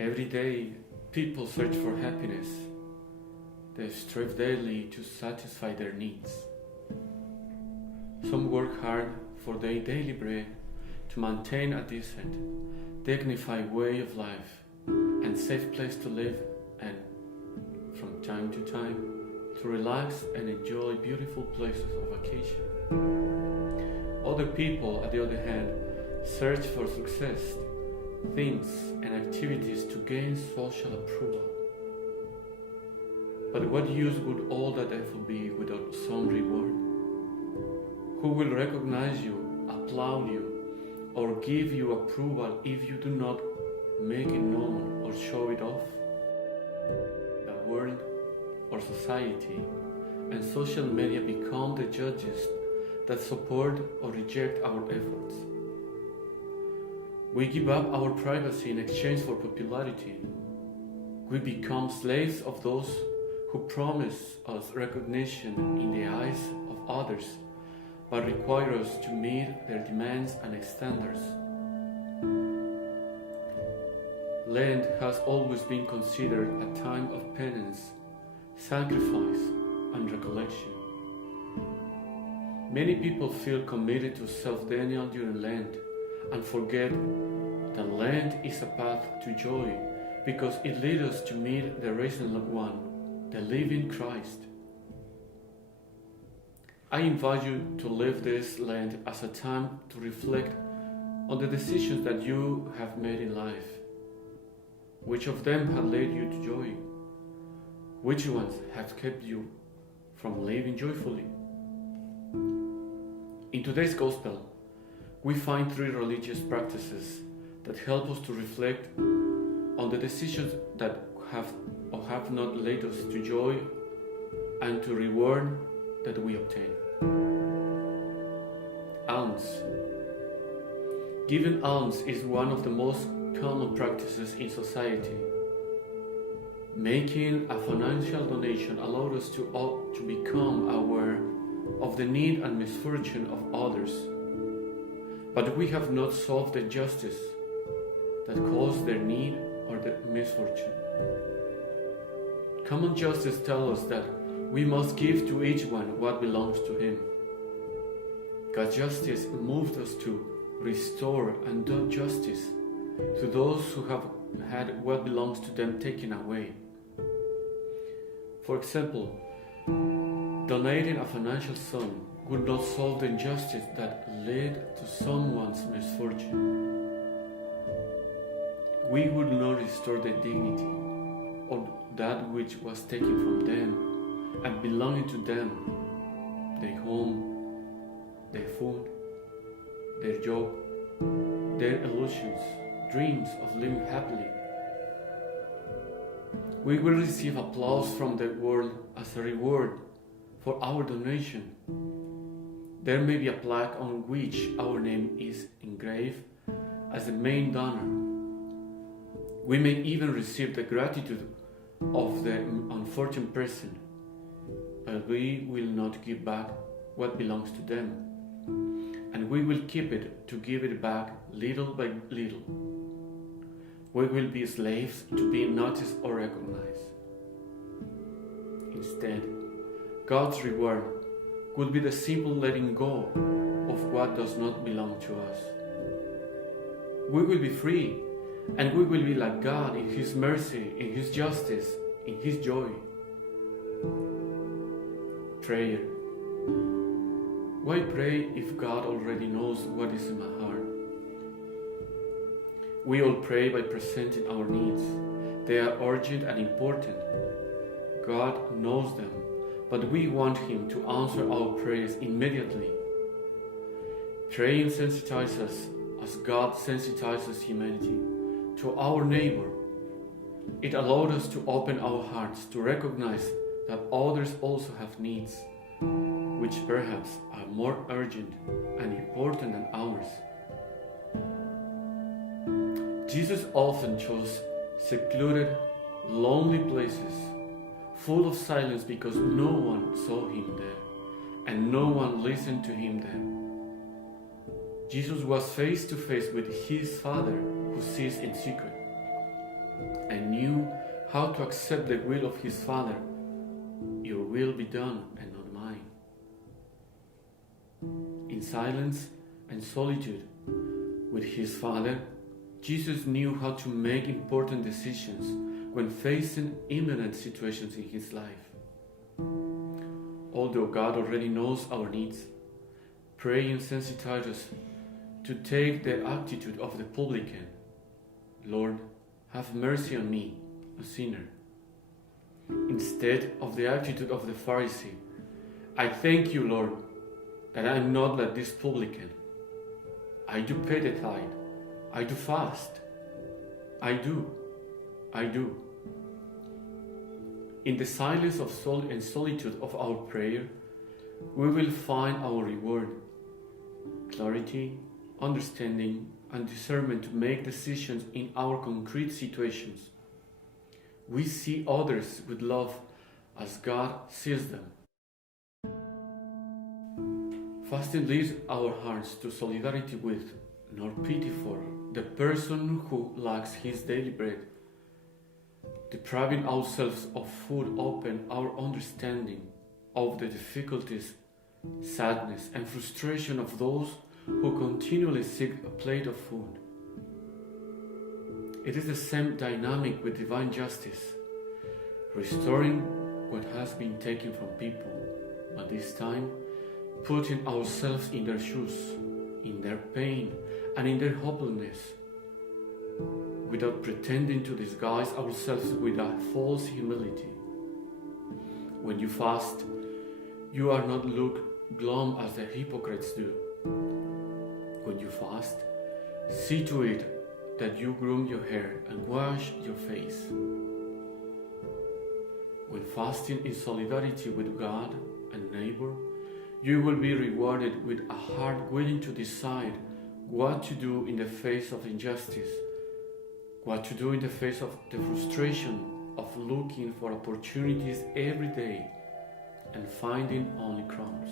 Every day, people search for happiness. They strive daily to satisfy their needs. Some work hard for their daily bread to maintain a decent, dignified way of life and safe place to live, and from time to time to relax and enjoy beautiful places of vacation. Other people, on the other hand, search for success, things and activities to gain social approval. But what use would all that effort be without some reward? Who will recognize you, applaud you, or give you approval if you do not make it known or show it off? The world or society and social media become the judges that support or reject our efforts. We give up our privacy in exchange for popularity. We become slaves of those who promise us recognition in the eyes of others, but require us to meet their demands and standards. Lent has always been considered a time of penance, sacrifice, and recollection. Many people feel committed to self-denial during Lent and forget that Lent is a path to joy because it leads us to meet the risen one, the living Christ. I invite you to live this Lent as a time to reflect on the decisions that you have made in life. Which of them have led you to joy? Which ones have kept you from living joyfully? In today's Gospel, we find 3 religious practices that help us to reflect on the decisions that have or have not led us to joy and to reward that we obtain. Alms. Giving alms is one of the most common practices in society. Making a financial donation allows us to become aware of the need and misfortune of others. But we have not solved the injustice that caused their need or the misfortune. Common justice tells us that we must give to each one what belongs to him. God's justice moved us to restore and do justice to those who have had what belongs to them taken away. For example, donating a financial sum would not solve the injustice that led to someone's misfortune. We would not restore their dignity or that which was taken from them and belonging to them, their home, their food, their job, their illusions, dreams of living happily. We will receive applause from the world as a reward for our donation. There may be a plaque on which our name is engraved as the main donor. We may even receive the gratitude of the unfortunate person, but we will not give back what belongs to them, and we will keep it to give it back little by little. We will be slaves to be noticed or recognized. Instead, God's reward could be the simple letting go of what does not belong to us. We will be free, and we will be like God in His mercy, in His justice, in His joy. Prayer. Why pray if God already knows what is in my heart? We all pray by presenting our needs. They are urgent and important. God knows them, but we want Him to answer our prayers immediately. Praying sensitizes us as God sensitizes humanity to our neighbor. It allowed us to open our hearts to recognize that others also have needs, which perhaps are more urgent and important than ours. Jesus often chose secluded, lonely places, full of silence because no one saw Him there and no one listened to Him there. Jesus was face to face with His Father who sees in secret. and knew how to accept the will of his Father. Your will be done and not mine. In silence and solitude with his Father, Jesus knew how to make important decisions when facing imminent situations in his life. Although God already knows our needs, praying sensitizes us to take the attitude of the publican. Lord, have mercy on me, a sinner. Instead of the attitude of the Pharisee, I thank you, Lord, that I am not like this publican. I do pay the tithe. I do fast. I do. In the silence of soul and solitude of our prayer, we will find our reward, clarity, understanding, and discernment to make decisions in our concrete situations. We see others with love as God sees them. Fasting leads our hearts to solidarity with, nor pity for, the person who lacks his daily bread. Depriving ourselves of food opens our understanding of the difficulties, sadness, and frustration of those who continually seek a plate of food. It is the same dynamic with divine justice, restoring what has been taken from people, but this time putting ourselves in their shoes, in their pain, and in their hopelessness, without pretending to disguise ourselves with a false humility. When you fast, you are not looked glum as the hypocrites do. When you fast, see to it that you groom your hair and wash your face. When fasting in solidarity with God and neighbor, you will be rewarded with a heart willing to decide what to do in the face of injustice, what to do in the face of the frustration of looking for opportunities every day and finding only crumbs.